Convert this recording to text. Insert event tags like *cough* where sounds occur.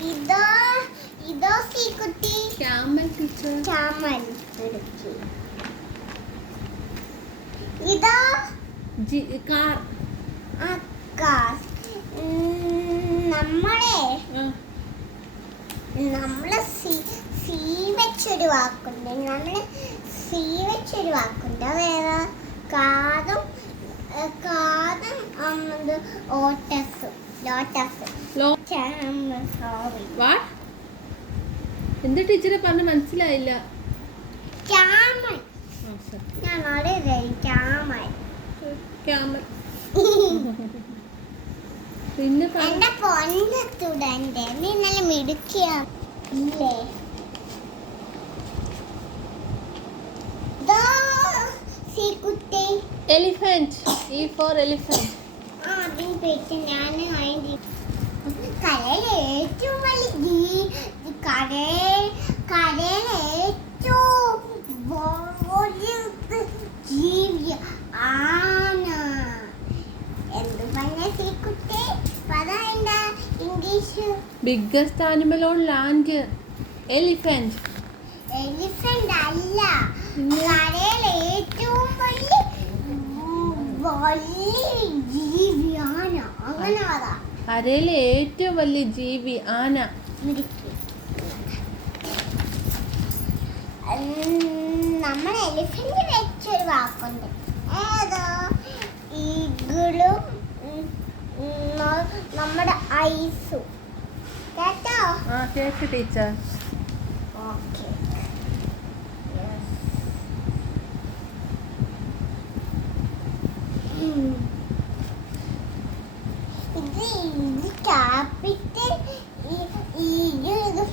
ഇതോ ഇതോ സീക്കുട്ടി camel teacher. ചാമൽ ഇതോ. കാർ. ആ കാർ. നമ്മളെ നമ്മൾ സി സി വെച്ചൊരു വാക്കുണ്ട്. നമ്മൾ സി വെച്ചൊരു വാക്കുണ്ട്. വേറെ ഓട്ടസ് ലോട്ടസ് വാട്ട് എന്ത് ടീച്ചറെ പറഞ്ഞ് മനസ്സിലായില്ല. ഞാൻ ക്യാമൽ *laughs* പിന്നെ എന്റെ പൊന്ന സ്റ്റുഡന്റ് നീ നല്ല എലിഫന്റ് ഈ ഫോർ എലിഫന്റ് ആ അതിന് പേച്ച് ഞാൻ കരയിലെ ഏറ്റവും വലിയ കരയിൽ കരയിലെ ഏറ്റവും ജീവി ആന. എന്ത് പറഞ്ഞ സീക്കുട്ടി പറയണ്ട English. Biggest animal on land elephant elephant അല്ല. കരയിൽ ഏറ്റവും വലിയ അരയിലെ ഏറ്റവും വലിയ ജീവി ആന. മിടുക്കി. ഉം, നമ്മൾ എലിഫന്റ് വെച്ചൊരു വാക്കുണ്ട്. ഏതോ ഈഗിളും ഉം, ഉം, ന- നമ്മുടെ ഐസും. കേട്ടോ? ആ കേക്ക് ടീച്ചർ. ഓക്കെ ക്യാപിറ്റൽ ഈ ഈ ഇത്